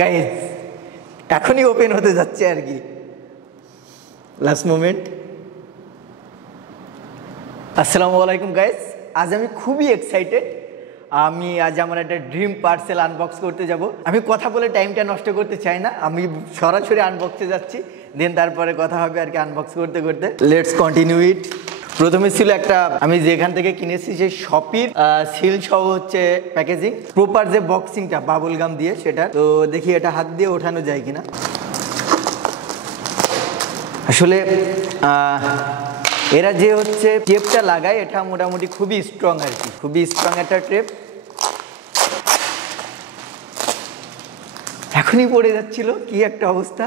Guys এখনই open হতে যাচ্ছে আর কি, লাস্ট মোমেন্ট। আসসালামু আলাইকুম গাইজ, আজ আমি খুবই এক্সাইটেড। আমি আজ আমার একটা ড্রিম পার্সেল আনবক্স করতে যাব। আমি কথা বলে টাইমটা নষ্ট করতে চাই না, আমি সরাসরি আনবক্সে যাচ্ছি, দেন তারপরে কথা হবে আর কি আনবক্স করতে করতে। লেটস কন্টিনিউ ইট। প্রথমে ছিল একটা, আমি যেখান থেকে কিনেছি সেই শপির সিল সহ হচ্ছে প্যাকেজিং, প্রপার যে বক্সিংটা বাবল গাম দিয়ে সেটা। তো দেখি এটা হাত দিয়ে ওঠানো যায় কিনা। আসলে এরা যে হচ্ছে টেপটা লাগায় এটা মোটামুটি খুবই স্ট্রং আর কি, খুবই স্ট্রং একটা টেপ। এখনই পড়ে যাচ্ছিল, কি একটা অবস্থা।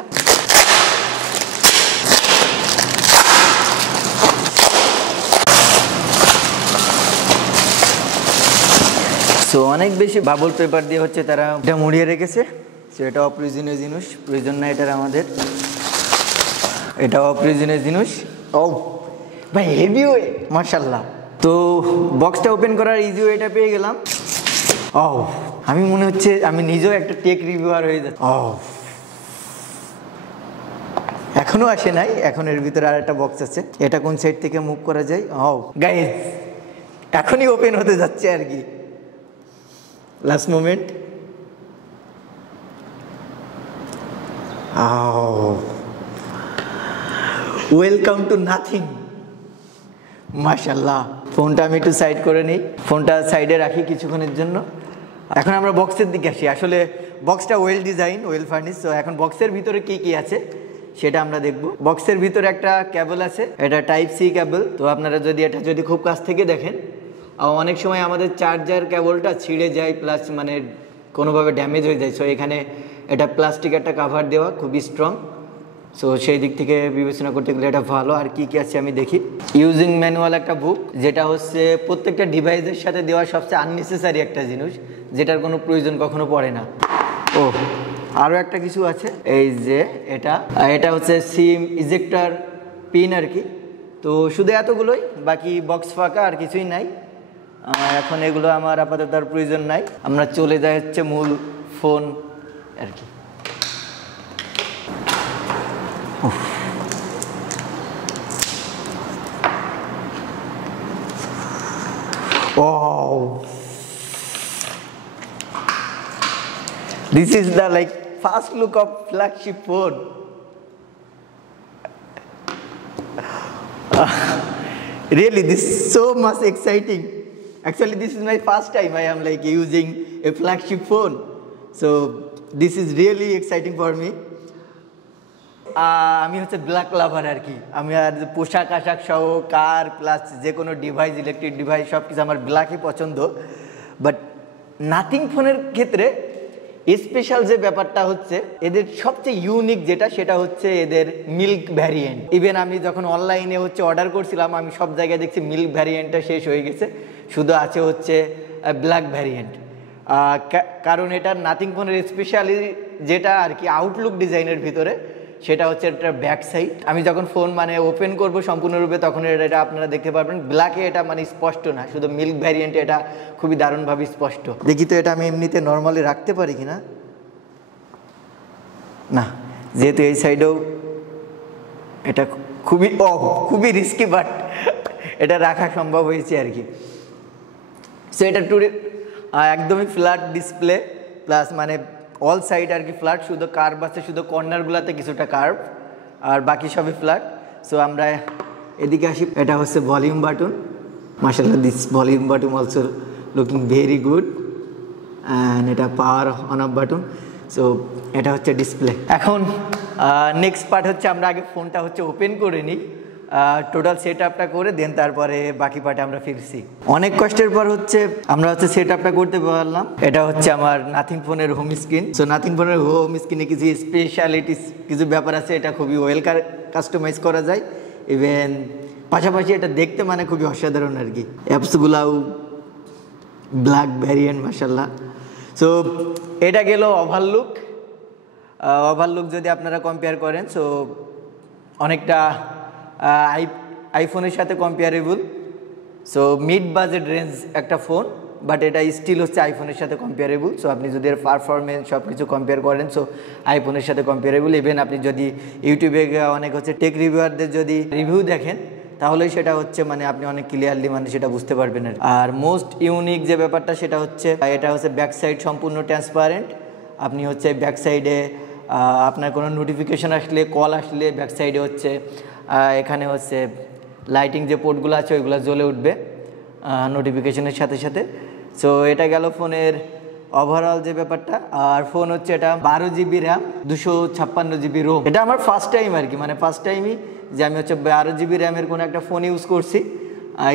সো অনেক বেশি বাবল পেপার দিয়ে হচ্ছে তারা এটা মুড়িয়ে রেখেছে। সো এটা অপ্রয়োজনীয় জিনিস, প্রয়োজন না এটার আমাদের, এটা অপ্রয়োজনীয় জিনিস। ও ভাই হেভি ওয়ে, মাশাআল্লাহ। তো বক্সটা ওপেন করার ইজি ওয়েটা পেয়ে গেলাম। ও আমি মনে হচ্ছে আমি নিজেও একটা টেক রিভিউয়ার হয়ে যাচ্ছি। ও এখনো আসে নাই, এখন এর ভিতরে আর একটা বক্স আছে। এটা কোন সাইড থেকে মুভ করা যায়? ও গাইস এখনই ওপেন হতে যাচ্ছে আর কি, last moment. Welcome to nothing, মাশাআল্লাহ। ফোনটা আমি একটু সাইড করে নিই, ফোনটা সাইডে রাখি কিছুক্ষণের জন্য। এখন আমরা বক্সের দিকে আসি। আসলে বক্সটা ওয়েল ডিজাইন, ওয়েল ফার্নিশ। তো এখন বক্সের ভিতরে কি কি আছে সেটা আমরা দেখব। বক্সের ভিতরে একটা কেবল আছে, এটা টাইপ সি কেবল। তো আপনারা যদি খুব কাছ থেকে দেখেন, অনেক সময় আমাদের চার্জার কেবলটা ছিঁড়ে যায়, প্লাস মানে কোনোভাবে ড্যামেজ হয়ে যায়। সো এখানে এটা প্লাস্টিক একটা কাভার দেওয়া, খুবই স্ট্রং। সো সেই দিক থেকে বিবেচনা করতে গেলে এটা ভালো। আর কি কি আছে আমি দেখি। ইউজিং ম্যানুয়াল একটা বুক, যেটা হচ্ছে প্রত্যেকটা ডিভাইসের সাথে দেওয়া সবচেয়ে আননেসেসারি একটা জিনিস, যেটার কোনো প্রয়োজন কখনো পড়ে না। ও আরও একটা কিছু আছে, এই যে এটা হচ্ছে সিম ইজেক্টর পিন আর কি। তো শুধু এতগুলোই, বাকি বক্স ফাঁকা, আর কিছুই নাই। এখন এগুলো আমার আপাতত আর প্রয়োজন নাই। আমরা চলে যাই হচ্ছে মূল ফোন আর কি। Oh, this is the first look of flagship phone. Really, this is so much exciting. Actually, this is my first time I am using a flagship phone, so this is really exciting for me. আমি হচ্ছে black লাভার আর কি। আমি আর পোশাক আশাক সহ কার plus যে কোনো device, electric device সব কিছু আমার ব্ল্যাকই পছন্দ। বাট নাথিং ফোনের ক্ষেত্রে স্পেশাল যে ব্যাপারটা হচ্ছে, এদের সবচেয়ে ইউনিক যেটা, সেটা হচ্ছে এদের মিল্ক ভ্যারিয়েন্ট। ইভেন আমি যখন অনলাইনে হচ্ছে অর্ডার করছিলাম, আমি সব জায়গায় দেখছি মিল্ক ভ্যারিয়েন্টটা শেষ হয়ে গেছে, শুধু আছে হচ্ছে ব্ল্যাক ভ্যারিয়েন্ট। কারণ এটা নাথিং ফোনের স্পেশালি যেটা আর কি আউটলুক ডিজাইনের ভিতরে, সেটা হচ্ছে একটা ব্যাক সাইড। আমি যখন ফোন মানে ওপেন করব সম্পূর্ণরূপে, তখন এটা আপনারা দেখতে পারবেন ব্ল্যাকে এটা মানে স্পষ্ট না, শুধু মিল্ক ভ্যারিয়েন্টে এটা খুবই দারুণভাবে স্পষ্ট। দেখি তো এটা আমি এমনিতে নর্মালি রাখতে পারি কিনা। না, যেহেতু এই সাইডেও এটা খুবই রিস্কি, বাট এটা রাখা সম্ভব হয়েছে আর কি। সো এটা একদমই ফ্ল্যাট ডিসপ্লে, প্লাস মানে অল সাইড আর কি ফ্ল্যাট, শুধু কার্ভ আছে, শুধু কর্নারগুলোতে কিছুটা কার্ভ, আর বাকি সবই ফ্ল্যাট। সো আমরা এদিকে আসি। এটা হচ্ছে ভলিউম বাটন, মাশাআল্লাহ this volume button also looking very good. And এটা power on off button. So এটা হচ্ছে ডিসপ্লে। এখন নেক্সট পার্ট হচ্ছে আমরা আগে ফোনটা হচ্ছে ওপেন করে নিই, টোটাল সেট আপটা করে, দেন তারপরে বাকি পার্টে আমরা ফিরছি। অনেক কষ্টের পর হচ্ছে আমরা হচ্ছে সেট আপটা করতে পারলাম। এটা হচ্ছে আমার নাথিং ফোনের হোম স্ক্রিন। সো নাথিং ফোনের হোম স্ক্রিনে কিছু স্পেশালিটিস, কিছু ব্যাপার আছে, এটা খুবই ওয়েল কাস্টমাইজ করা যায়। ইভেন পাশাপাশি এটা দেখতে মানে খুবই অসাধারণ আর কি। অ্যাপসগুলাও ব্ল্যাক ভ্যারিয়েন্ট, মাশাআল্লাহ। সো এটা গেল ওভারলুক যদি আপনারা কম্পেয়ার করেন, সো অনেকটা আইফোনের সাথে comparable. So mid budget range একটা ফোন, বাট এটা স্টিল হচ্ছে আইফোনের সাথে কম্পেয়ারেবল। সো আপনি যদি এর পারফরমেন্স সব কিছু কম্পেয়ার করেন, সো আইফোনের সাথে কম্পেয়ারেবল। ইভেন আপনি যদি ইউটিউবে অনেক হচ্ছে টেক রিভিউয়ারদের যদি রিভিউ দেখেন, তাহলেই সেটা হচ্ছে মানে আপনি অনেক ক্লিয়ারলি মানে সেটা বুঝতে পারবেন। আর মোস্ট ইউনিক যে ব্যাপারটা সেটা হচ্ছে এটা হচ্ছে ব্যাক সাইড সম্পূর্ণ ট্রান্সপারেন্ট। আপনি হচ্ছে ব্যাক সাইডে আপনার কোনো নোটিফিকেশান আসলে, কল আসলে ব্যাক সাইডে হচ্ছে এখানে হচ্ছে লাইটিং যে পোর্টগুলো আছে ওইগুলো জ্বলে উঠবে নোটিফিকেশনের সাথে সাথে। সো এটা গেল ফোনের ওভারঅল যে ব্যাপারটা। আর ফোন হচ্ছে এটা 12 GB র্যাম, 256 GB রোম। এটা আমার ফার্স্ট টাইম আর কি, মানে ফার্স্ট টাইমই যে আমি হচ্ছে 12 GB র্যামের কোনো একটা ফোন ইউজ করছি।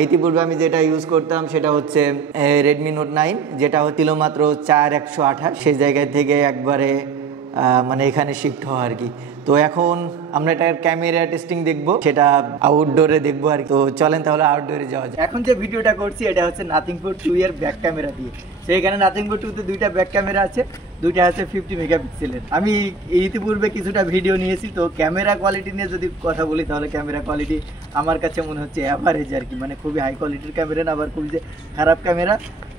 ইতিপূর্বে আমি যেটা ইউজ করতাম সেটা হচ্ছে রেডমি নোট 9, যেটা হচ্ছিল মাত্র 4128। সেই জায়গায় থেকে একবারে মানে এখানে শিফট হওয়া আর কি। তো এখন আমরা এটার ক্যামেরা টেস্টিং দেখবো, সেটা আউটডোরে দেখবো আর কি। তো চলেন তাহলে আউটডোরে যাওয়া যায়। এখন যে ভিডিওটা করছি এটা হচ্ছে নাথিং ফোর 2 এর ব্যাক ক্যামেরা দিয়ে। তো এখানে নাথিং ফোর 2 তে দুইটা ব্যাক ক্যামেরা আছে, দুইটা আছে 50 মেগাপিক্সেলের। আমি ইতিপূর্বে কিছুটা ভিডিও নিয়েছি, তো ক্যামেরা কোয়ালিটি নিয়ে যদি কথা বলি তাহলে ক্যামেরা কোয়ালিটি আমার কাছে মনে হচ্ছে অ্যাভারেজ আর কি, মানে খুবই হাই কোয়ালিটির ক্যামেরা না, আবার খুবই যে খারাপ ক্যামেরা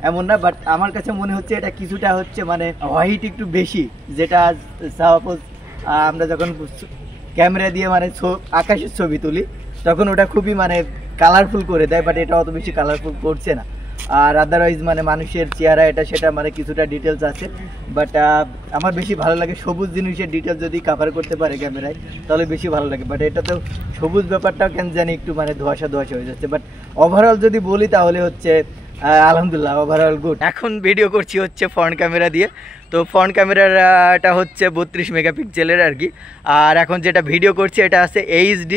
এমন না। বাট আমার কাছে মনে হচ্ছে এটা কিছুটা হচ্ছে মানে হোয়াইট একটু বেশি, যেটা সাপোজ আমরা যখন ক্যামেরা দিয়ে মানে আকাশের ছবি তুলি তখন ওটা খুবই মানে কালারফুল করে দেয়, বাট এটা অত বেশি কালারফুল করছে না। আর আদারওয়াইজ মানে মানুষের চেহারা এটা সেটা মানে কিছুটা ডিটেলস আছে, বাট আমার বেশি ভালো লাগে সবুজ জিনিসের ডিটেলস যদি কভার করতে পারে ক্যামেরায় তাহলে বেশি ভালো লাগে। বাট এটা তো সবুজ ব্যাপারটাও কেন জানি একটু মানে ধোঁয়াশা হয়ে যাচ্ছে। বাট ওভারঅল যদি বলি তাহলে হচ্ছে আলহামদুলিল্লাহ ওভারঅল গুড। এখন ভিডিও করছি হচ্ছে ফ্রন্ট ক্যামেরা দিয়ে। তো ফ্রন্ট ক্যামেরাটা হচ্ছে 32 মেগাপিক্সেলের আর কি। আর এখন যেটা ভিডিও করছি এটা আছে HD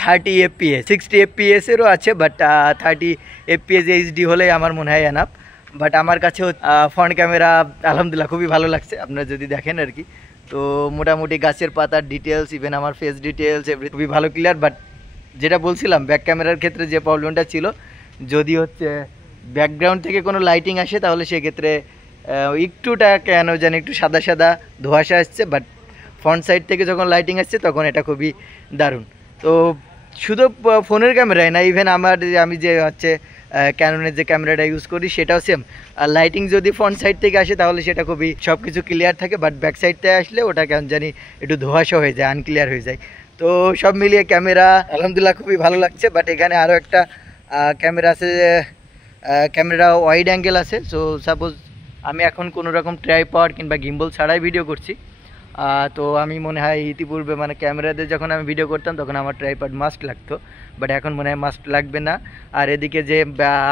30 FPS, 60 FPS-এরও আছে, বাট 30 FPS HD হলেই আমার মনে হয় এনাফ। বাট আমার কাছে ফ্রন্ট ক্যামেরা আলহামদুলিল্লাহ খুবই ভালো লাগছে, আপনারা যদি দেখেন আর কি। তো মোটামুটি গাছের পাতার ডিটেলস, ইভেন আমার ফেস ডিটেলস এভরি খুবই ভালো ক্লিয়ার। বাট যেটা বলছিলাম ব্যাক ক্যামেরার ক্ষেত্রে যে প্রবলেমটা ছিল, যদি হচ্ছে ব্যাকগ্রাউন্ড থেকে কোনো লাইটিং আসে তাহলে সেক্ষেত্রে একটুটা কেন জানি একটু সাদা সাদা ধোঁয়াশা আসছে, বাট ফ্রন্ট সাইড থেকে যখন লাইটিং আসছে তখন এটা খুবই দারুণ। তো শুধু ফোনের ক্যামেরায় না, ইভেন আমি যে হচ্ছে ক্যাননের যে ক্যামেরাটা ইউজ করি সেটাও সেম। আর লাইটিং যদি ফ্রন্ট সাইড থেকে আসে তাহলে সেটা খুবই সব কিছু ক্লিয়ার থাকে, বাট ব্যাক সাইড থেকে আসলে ওটা কেন জানি একটু ধোঁয়াশা হয়ে যায়, আনক্লিয়ার হয়ে যায়। তো সব মিলিয়ে ক্যামেরা আলহামদুলিল্লাহ খুবই ভালো লাগছে। বাট এখানে আরও একটা ক্যামেরা আছে, ক্যামেরা ওয়াইড অ্যাঙ্গেল আছে। সো সাপোজ আমি এখন কোনো রকম ট্রাইপড কিংবা গিম্বল ছাড়াই ভিডিও করছি, তো আমি মনে হয় ইতিপূর্বে মানে ক্যামেরাতে যখন আমি ভিডিও করতাম তখন আমার ট্রাইপড মাস্ট লাগতো, বাট এখন মনে হয় মাস্ট লাগবে না। আর এদিকে যে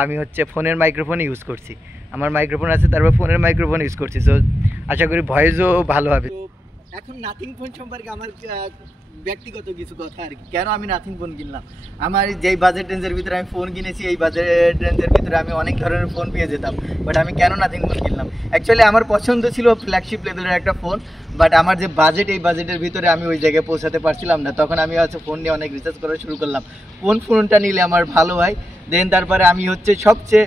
আমি হচ্ছে ফোনের মাইক্রোফোন ইউজ করছি, আমার মাইক্রোফোন আছে, তারপর ফোনের মাইক্রোফোন ইউজ করছি। সো আশা করি ভয়েসও ভালো হবে। তো এখন নাথিং ফোন সম্পর্কে আমার ব্যক্তিগত কিছু কথা আর কি। কেন আমি নাথিং ফোন কিনলাম, আমার যেই বাজেট রেঞ্জের ভিতরে আমি ফোন কিনেছি, এই বাজেট রেঞ্জের ভিতরে আমি অনেক ধরনের ফোন পেয়ে যেতাম, বাট আমি কেন নাথিং ফোন কিনলাম? অ্যাকচুয়ালি আমার পছন্দ ছিল ফ্ল্যাগশিপ লেভেলের একটা ফোন, বাট আমার যে বাজেট, এই বাজেটের ভিতরে আমি ওই জায়গায় পৌঁছাতে পারছিলাম না। তখন আমি হচ্ছে ফোন নিয়ে অনেক রিসার্চ করা শুরু করলাম, কোন ফোনটা নিলে আমার ভালো হয়। দেন তারপরে আমি হচ্ছে সবচেয়ে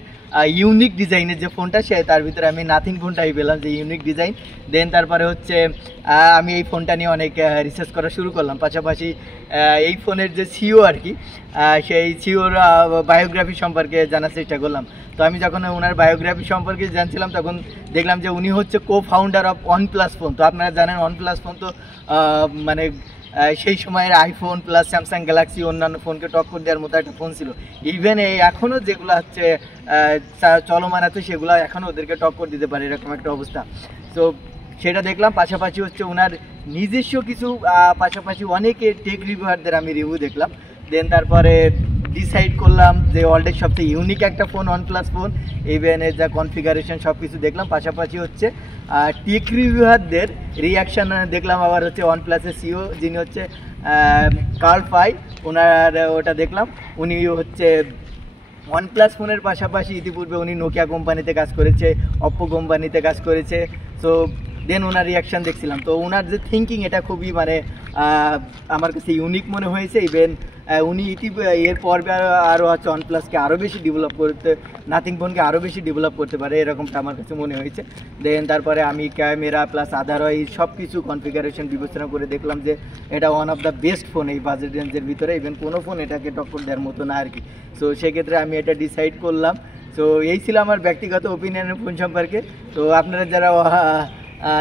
ইউনিক ডিজাইনের যে ফোনটা তার ভিতরে আমি নাথিং ফোনটাই পেলাম, যে ইউনিক ডিজাইন। দেন তারপরে হচ্ছে আমি এই ফোনটা নিয়ে অনেক রিসার্চ করা শুরু করলাম। পাশাপাশি এই ফোনের যে সিও আর কি, সেই সিওর বায়োগ্রাফি সম্পর্কে জানার চেষ্টা করলাম। তো আমি যখন ওনার বায়োগ্রাফি সম্পর্কে জানছিলাম তখন দেখলাম যে উনি হচ্ছে co-founder অফ OnePlus ফোন। তো আপনারা জানেন OnePlus ফোন তো মানে সেই সময়ের আইফোন প্লাস স্যামসাং গ্যালাক্সি অন্যান্য ফোনকে টক্কর দেওয়ার মতো একটা ফোন ছিল। ইভেন এখনও যেগুলো হচ্ছে চলমান আছে সেগুলো এখনও ওদেরকে টক্কর দিতে পারে, এরকম একটা অবস্থা। তো সেটা দেখলাম। পাশাপাশি হচ্ছে ওনার নিজস্ব কিছু পাশাপাশি অনেকে টেক রিভিউয়ারদের আমি রিভিউ দেখলাম। দেন তারপরে ডিসাইড করলাম যে ওয়ার্ল্ডের সবচেয়ে ইউনিক একটা ফোন OnePlus ফোন, ইভেন এর যা কনফিগারেশন সব কিছু দেখলাম। পাশাপাশি হচ্ছে টেক রিভিউয়ারদের রিয়াকশান দেখলাম। আবার হচ্ছে OnePlus-এর সিও যিনি হচ্ছে কার্ল ফাই, ওনার ওটা দেখলাম। উনি হচ্ছে OnePlus ফোনের পাশাপাশি ইতিপূর্বে উনি নোকিয়া কোম্পানিতে কাজ করেছে, অপ্পো কোম্পানিতে কাজ করেছে। সো দেন ওনার রিয়াকশান দেখছিলাম। তো ওনার যে থিঙ্কিং এটা খুবই মানে আমার কাছে ইউনিক মনে হয়েছে। ইভেন উনি এর পর্বে আরও হচ্ছে OnePlus-কে আরও বেশি ডেভেলপ করতে, নাথিং ফোনকে আরও বেশি ডেভেলপ করতে পারে, এরকমটা আমার কাছে মনে হয়েছে। দেন তারপরে আমি ক্যামেরা প্লাস আদারওয়াইজ সব কিছু কনফিগারেশন বিবেচনা করে দেখলাম যে এটা one of the best phone এই বাজেট রেঞ্জের ভিতরে। ইভেন কোনো ফোন এটাকে টক্কর দেওয়ার মতো না আর কি। সো সেক্ষেত্রে আমি এটা ডিসাইড করলাম। সো এই ছিল আমার ব্যক্তিগত ওপিনিয়নের ফোন সম্পর্কে। তো আপনারা যারা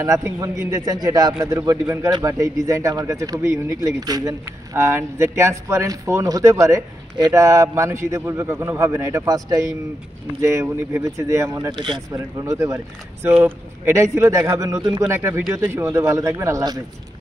নাথিং ফোন কিনতে চান সেটা আপনাদের উপর ডিপেন্ড করে, বাট এই ডিজাইনটা আমার কাছে খুবই ইউনিক লেগেছে। ইভেন যে ট্রান্সপারেন্ট ফোন হতে পারে এটা মানুষ ঈদের পূর্বে কখনো ভাবে না, এটা ফার্স্ট টাইম যে উনি ভেবেছে যে এমন একটা ট্রান্সপারেন্ট ফোন হতে পারে। সো এটাই ছিল, দেখা হবে নতুন কোনো একটা ভিডিওতে। সে মধ্যে ভালো থাকবেন, আল্লাহ হাফেজ।